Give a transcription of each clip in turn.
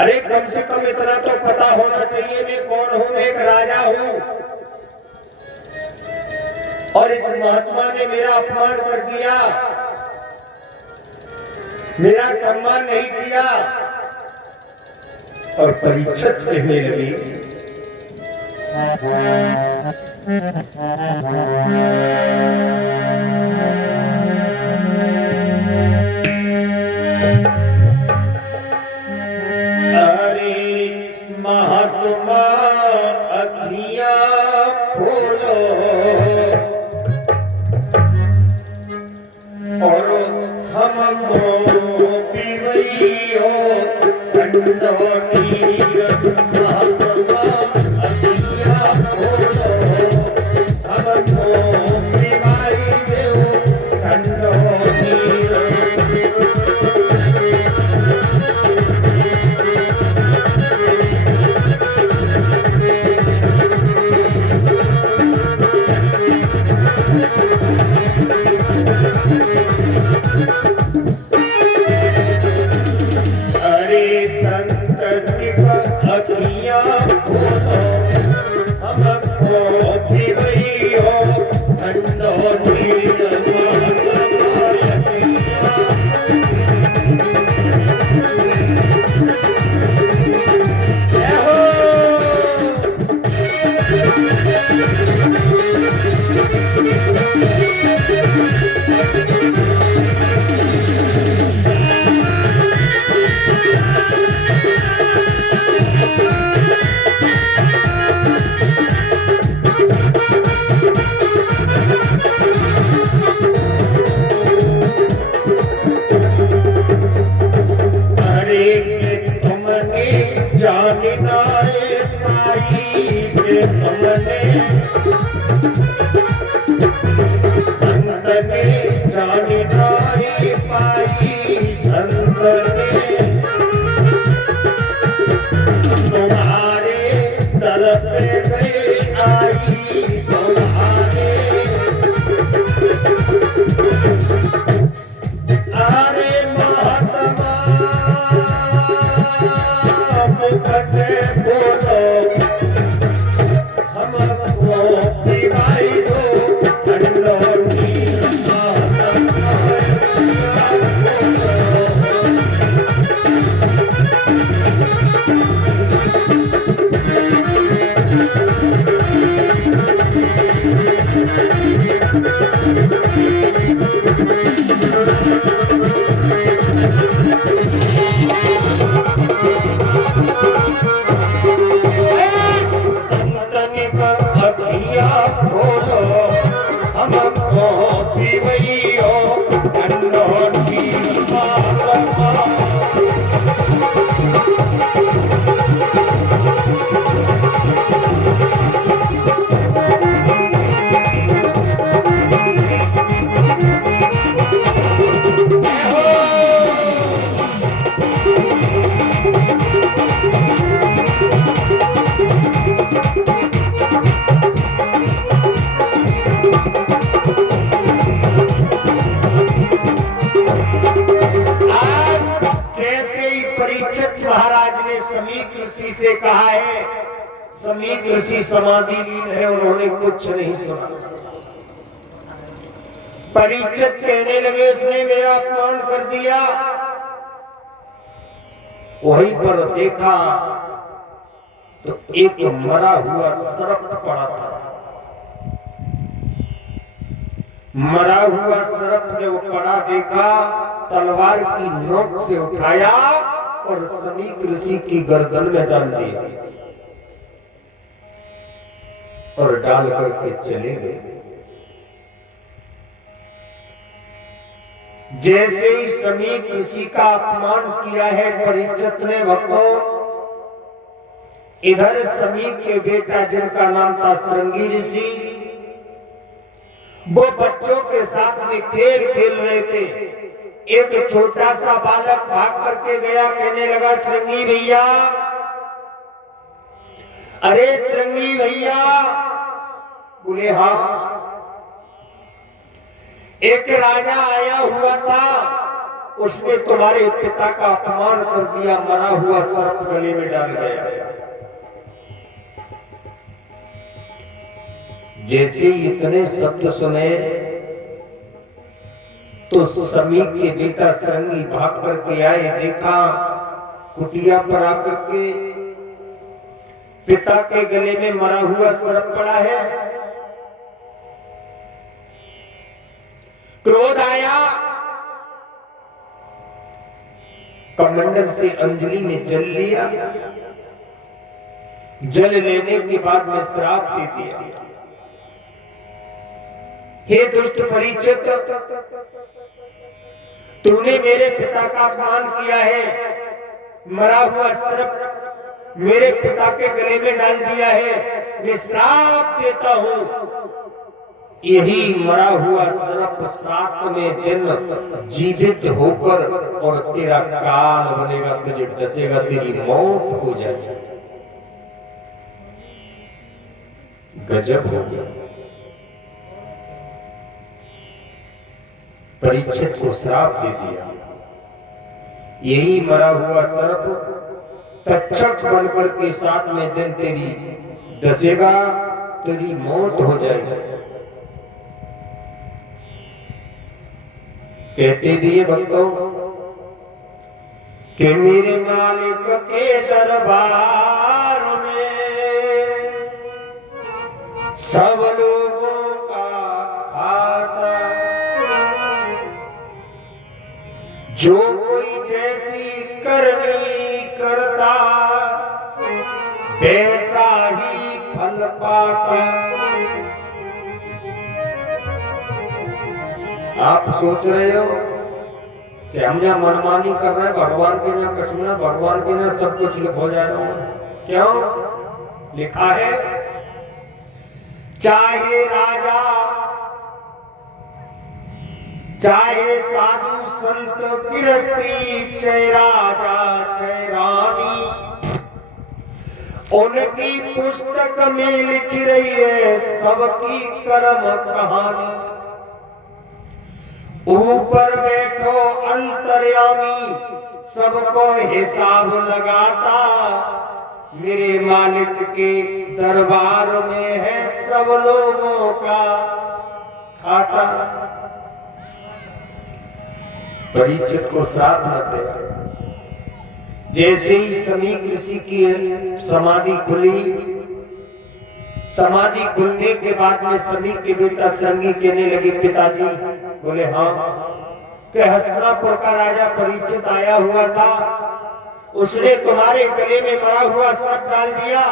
अरे कम से कम इतना तो पता होना चाहिए मैं कौन हूं, मैं एक राजा हूं और इस महात्मा ने मेरा अपमान कर दिया, मेरा सम्मान नहीं किया। और परीक्षित कहने लगी, महात्मा अखियां खोलो और हमको पीवैयो ठंडो नीर। महात्मा अखियां खोलो हमको पीवैयो ठंडो नीर। से कहा है, समीक ऋषि समाधिलीन है, उन्होंने कुछ नहीं सुना। परीक्षित कहने लगे उसने मेरा अपमान कर दिया। वहीं पर देखा तो एक मरा हुआ सर्प पड़ा था। मरा हुआ सर्प जब पड़ा देखा, तलवार की नोक से उठाया और समीक ऋषि की गर्दन में डाल दिया और डाल करके चले गए। जैसे ही समीक ऋषि का अपमान किया है परीक्षित ने भक्तों, इधर समीक के बेटा जिनका नाम था श्रृंगी ऋषि, वो बच्चों के साथ में खेल खेल रहे थे। एक छोटा सा बालक भाग करके गया, कहने लगा श्रृंगी भैया, अरे श्रृंगी भैया। बोले हाँ। एक राजा आया हुआ था, उसने तुम्हारे पिता का अपमान कर दिया, मरा हुआ सर्प गले में डाल गया। जैसे ही इतने शब्द सुने तो समीप के बेटा श्रृंगी भाग करके आए, देखा कुटिया पर आकर के पिता के गले में मरा हुआ सर्प पड़ा है। क्रोध आया, कमंडल से अंजलि में जल लिया। जल लेने के बाद में श्राप दे दिया, हे दुष्ट परीक्षित, तूने मेरे पिता का अपमान किया है, मरा हुआ सर्प मेरे पिता के गले में डाल दिया है। मैं श्राप देता हूं, यही मरा हुआ सर्प 7वें दिन जीवित होकर और तेरा काल बनेगा, तुझे डसेगा, तेरी मौत हो जाएगी। गजब हो गया। परीक्षित को श्राप दे दिया, यही मरा हुआ सर्प तक्षक बनकर के 7वें दिन तेरी डसेगा, तेरी मौत हो जाएगी। कहते भी ये भक्तों कि मेरे मालिक के दरबार में सब लोगों का खाता, जो कोई जैसी करनी करता वैसा ही फल पाता। आप सोच रहे हो कि हम जहाँ मनमानी कर रहे हैं, भगवान के यहाँ कुछ ना, भगवान के यहाँ सब कुछ हो जा रहा है। क्यों लिखा है? चाहे राजा, चाहे साधु संत गृहस्थी, चाहे राजा चाहे रानी, उनकी पुस्तक में लिख रही है सबकी कर्म कहानी। ऊपर बैठो अंतर्यामी, सबको हिसाब लगाता, मेरे मालिक के दरबार में है सब लोगों का खाता। परीक्षित को श्राप मत दे। जैसे ही समीक ऋषि की समाधि खुली, समाधि खुलने के बाद में समीक के बेटा श्रृंगी कहने लगे, पिताजी। बोले हाँ। कि हस्तिनापुर का राजा परीक्षित आया हुआ था, उसने तुम्हारे गले में मरा हुआ सर्प डाल दिया,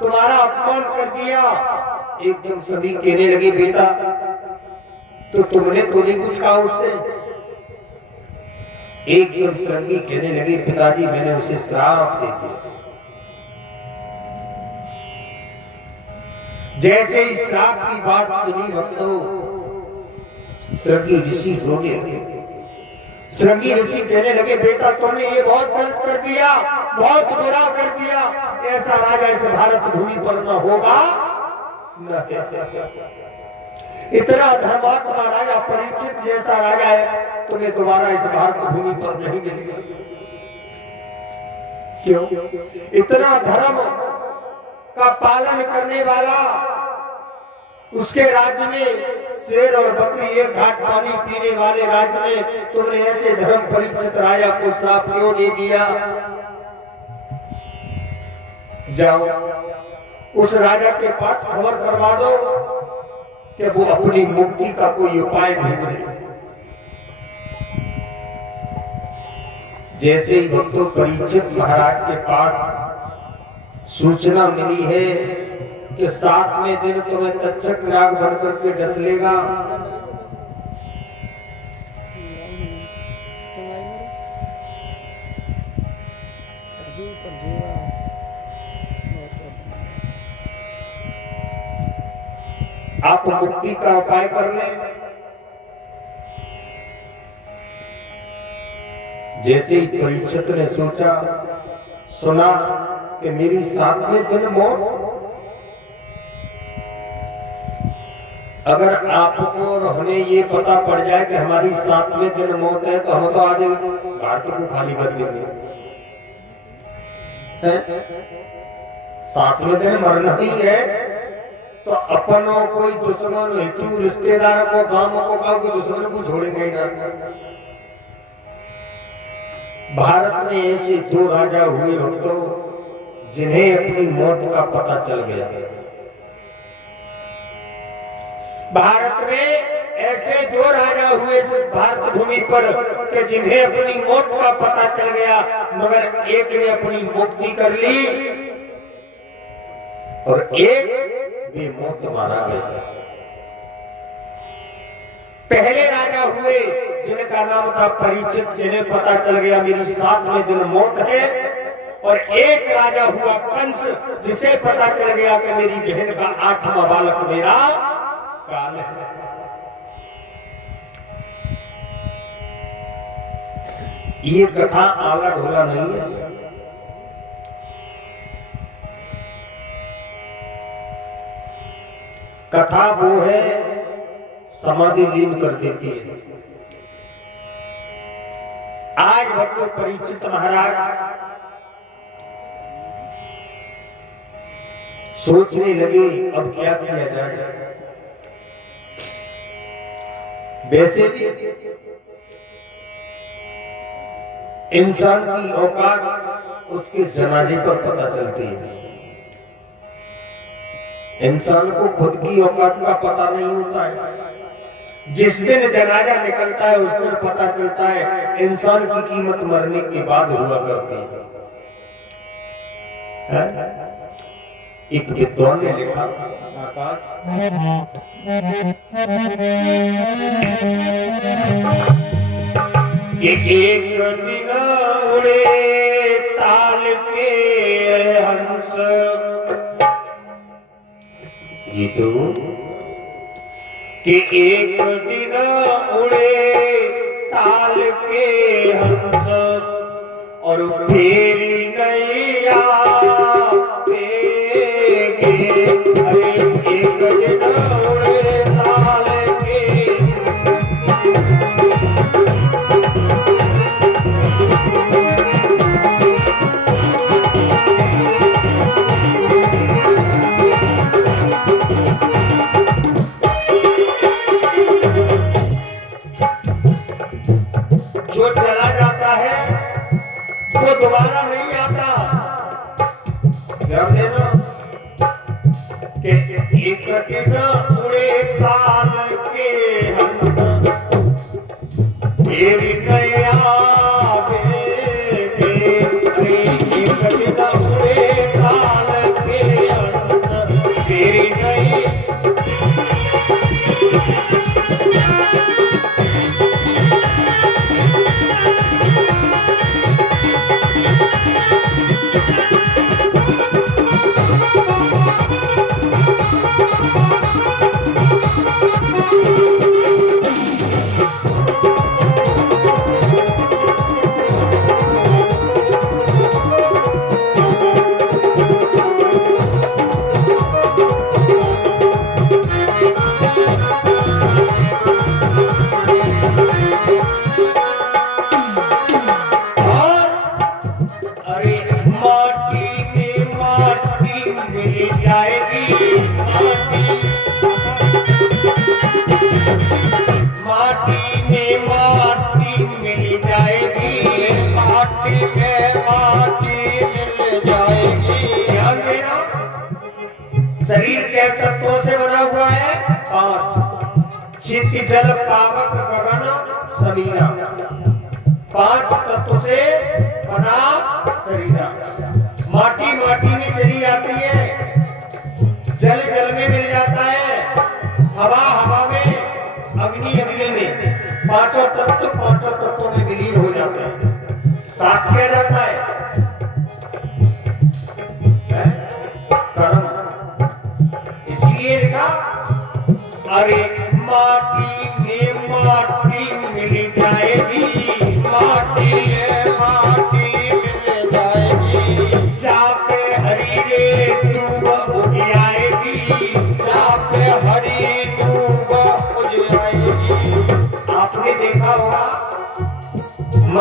तुम्हारा अपमान कर दिया। एकदम समीक कहने लगे, बेटा तो तुमने तो नहीं कुछ कहा उससे? एकदम श्रृंगी कहने लगी, पिताजी मैंने उसे श्राप दे दिया। जैसे ही श्राप की बात सुनी भक्तों, श्रृंगी ऋषि रोने लगे। श्रृंगी ऋषि कहने लगे, बेटा तुमने ये बहुत गलत कर दिया, बहुत बुरा कर दिया। ऐसा राजा इस भारत भूमि पर न होगा, न है। इतना धर्मात्मा राजा परीक्षित जैसा राजा है, तुम्हें दोबारा इस भारत भूमि पर नहीं मिलेगा। क्यों? इतना धर्म का पालन करने वाला, उसके राज्य में शेर और बकरी एक घाट पानी पीने वाले राज्य में तुमने ऐसे धर्म परीक्षित राजा को श्राप क्यों दे दिया? जाओ उस राजा के पास खबर करवा दो कि वो अपनी मुक्ति का कोई उपाय ढूंढ ले। जैसे ही भक्तों परीक्षित महाराज के पास सूचना मिली है कि 7वें दिन तुम्हें तक्षक नाग बनकर के डस लेगा, आप मुक्ति का उपाय कर लें। जैसे ही परीक्षित ने सोचा, सुना कि मेरी 7वें दिन मौत, अगर आपको और हमें ये पता पड़ जाए कि हमारी 7वें दिन मौत है, तो हम तो आधे भारत को खाली कर देंगे। 7वें दिन मरना ही है, तो अपनों कोई दुश्मन हेतु रिश्तेदार को गांवों को गांव के दुश्मन को छोड़ेंगे ही ना। भारत में ऐसे 2 राजा हुए भक्तों जिन्हें अपनी मौत का पता चल गया। भारत में ऐसे 2 राजा हुए इस भारत भूमि पर कि जिन्हें अपनी मौत का पता चल गया, मगर एक ने अपनी मुक्ति कर ली और एक बेमौत मारा गया। पहले राजा हुए जिनका नाम था परीक्षित, जिन्हें पता चल गया मेरी 7वें दिन मौत है, और एक राजा हुआ कंस, जिसे पता चल गया कि मेरी बहन का 8वां बालक मेरा काल है। ये कथा आला ढोला नहीं है, कथा वो है समाधि लीन कर देती है। आज भक्तों परीक्षित महाराज सोचने लगे अब क्या किया जाए। वैसे भी इंसान की औकात उसके जनाजे पर पता चलती है। इंसान को खुद की औकात का पता नहीं होता है। जिस दिन जनाजा निकलता है उस दिन पता चलता है इंसान की कीमत मरने के बाद हुआ करती है। एक विद्वान ने लिखा, आकाश कि एक दिन उड़े ताल के हंस, ये तो कि एक दिन उड़े ताल के हंस और फेरी नैया बेगे। अरे एक दिन उड़े ताल के जो चला जाता है वो दोबारा नहीं आता। ध्यान देना कि एक दिन उड़े ताल के हंस फेरी नैया बेगे। अरे एक दिन उड़े ताल के हंस फेरी नैया। शरीर के तत्वों से बना हुआ है 5। चित्त जल पावक गगन समीरा, 5 तत्वों से बना शरीर। माटी माटी में चली जाती है, जल जल में मिल जाता है, हवा हवा में, अग्नि अग्नि में। 5 तत्वों में विलीन हो जाते हैं। 7 किया जाता है कर्म। इसलिए लिखा, अरे माटी में माटी मिल जाएगी, माटी में माटी मिल जाएगी।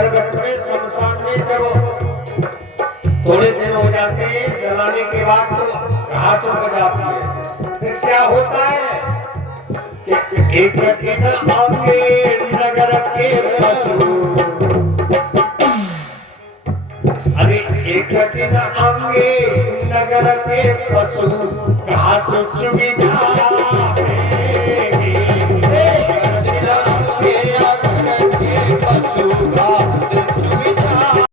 बरगद में शमशान में जब थोड़े दिन हो जाते हैं जलाने के बाद तो घास उग जाती है, फिर क्या होता है कि एक दिन आगे नगर के पशु, अरे एक दिन आगे नगर के पशु घास चुग जाए